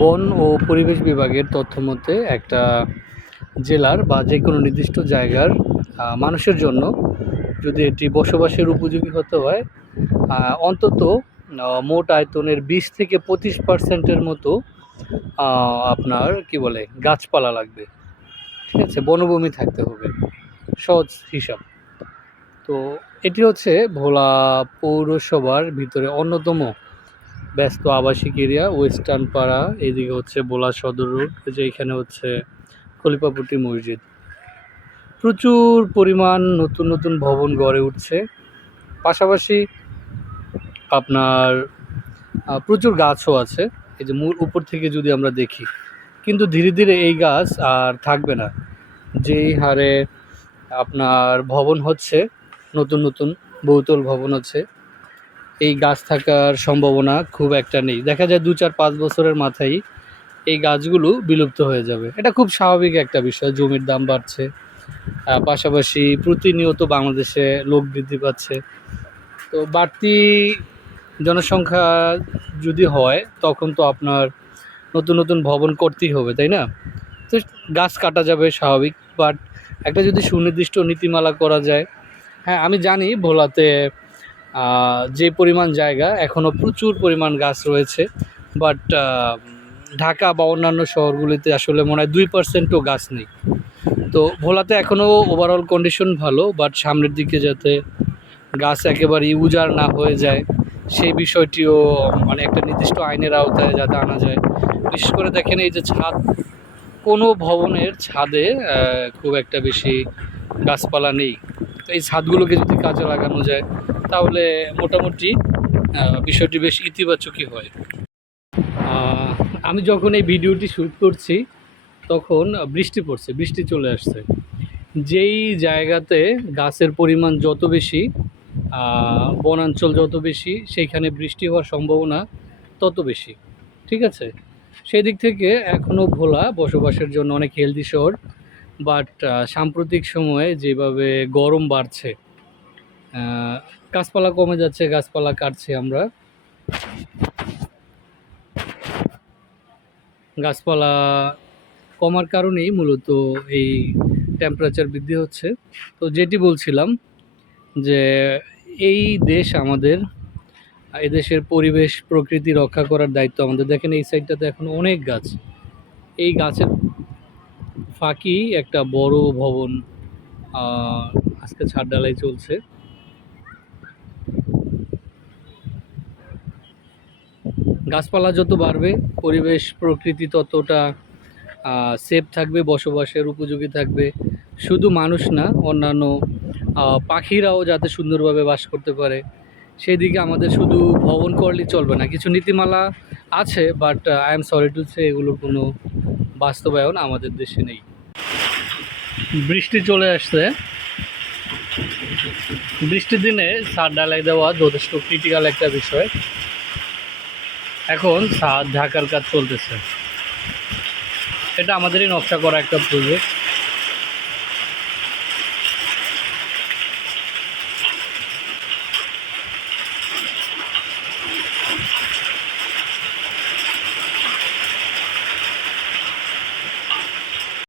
বন ও পরিবেশ বিভাগের তথ্য মতে একটা জেলার বা যে কোনো নির্দিষ্ট জায়গার মানুষের জন্য যদি এটি বসবাসের উপযোগী হতে হয় অন্তত মোট আয়তনের বিশ থেকে পঁচিশ পার্সেন্টের মতো আপনার কি বলে, গাছপালা লাগবে। ঠিক আছে, বনভূমি থাকতে হবে। সহজ হিসাব। তো এটি হচ্ছে ভোলা পৌরসভার ভিতরে অন্যতম ব্যস্ত আবাসিক এরিয়া, ওয়েস্টার্ন পাড়া, এদিকে হচ্ছে বোলা সদর রোড যে এখানে হচ্ছে খলিফাপুটি মসজিদ। প্রচুর পরিমাণ নতুন নতুন ভবন গড়ে উঠছে। পাশাপাশি আপনার প্রচুর গাছও আছে, এই যে মূল উপর থেকে যদি আমরা দেখি। কিন্তু ধীরে ধীরে এই গাছ আর থাকবে না। যেই হারে আপনার ভবন হচ্ছে, নতুন নতুন বহুতল ভবন হচ্ছে এই গাছ থাকার সম্ভাবনা খুব একটা নেই। দেখা যায় দু চার, পাঁচ বছরের মাথায় এই গাছগুলো বিলুপ্ত হয়ে যাবে। এটা খুব স্বাভাবিক একটা বিষয়, জমির দাম বাড়ছে পাশাপাশি প্রতিনিয়ত বাংলাদেশে লোক বৃদ্ধি পাচ্ছে। তো বাড়তি জনসংখ্যা যদি হয়, তখন তো আপনার নতুন নতুন ভবন করতেই হবে, তাই না? তো গাছ কাটা যাবে স্বাভাবিক বাট একটা যদি সুনির্দিষ্ট নীতিমালা করা যায় হ্যাঁ আমি জানি ভোলাতে যে পরিমাণ জায়গা এখনও প্রচুর পরিমাণ গাছ রয়েছে বাট ঢাকা বা অন্যান্য শহরগুলিতে আসলে মনে হয় দুই পার্সেন্টও গাছ নেই। তো ভোলাতে এখনও ওভারঅল কন্ডিশন ভালো বাট সামনের দিকে যাতে গাছ একেবারেই উজাড় না হয়ে যায়, সেই বিষয়টিও মানে একটা নির্দিষ্ট আইনের আওতায় যাতে আনা যায়। বিশেষ করে দেখেন এই যে ছাদ, কোনো ভবনের ছাদে খুব একটা বেশি গাছপালা নেই। এই ছাদগুলোকে যদি কাজে লাগানো যায়, তাহলে মোটামুটি বিষয়টি বেশ ইতিবাচকই হয়। আমি যখন এই ভিডিওটি শ্যুট করছি, তখন বৃষ্টি পড়ছে, বৃষ্টি চলে আসছে। যেই জায়গাতে গাছের পরিমাণ যত বেশি বনাঞ্চল যত বেশি, সেইখানে বৃষ্টি হওয়ার সম্ভাবনা তত বেশি, ঠিক আছে? সেই দিক থেকে এখনও ভোলা বসবাসের জন্য অনেক হেলদি শহর। বাট সাম্প্রতিক সময়ে যেভাবে গরম বাড়ছে গাছপালা কমে যাচ্ছে, গাছপালা কাটছি আমরা। গাছপালা কমার কারণেই মূলত এই টেম্পারেচার বৃদ্ধি হচ্ছে। তো যেটি বলছিলাম যে এই দেশ আমাদের এদেশের পরিবেশ, প্রকৃতি রক্ষা করার দায়িত্ব আমাদের। দেখেন এই সাইডটাতে এখন অনেক গাছ। এই গাছের ফাঁকি, একটা বড় ভবন আজকে ছাদ ঢালাই চলছে। গাছপালা যত বাড়বে, পরিবেশ, প্রকৃতি ততটা সেফ থাকবে, বসবাসের উপযোগী থাকবে। শুধু মানুষ না, অন্যান্য পাখিরাও যাতে সুন্দরভাবে বাস করতে পারে। সেই দিকে আমাদের শুধু ভবন করলেই চলবে না। কিছু নীতিমালা আছে but I am sorry to say এগুলোর কোনো বাস্তবায়ন আমাদের দেশে নেই। বৃষ্টি চলে আসছে। বৃষ্টির দিনে সার ডালাই দেওয়া যথেষ্ট ক্রিটিক্যাল একটা বিষয়। এখন সার ঢাকার কাজ চলতেছে। এটা আমাদেরই নকশা করা একটা প্রজেক্ট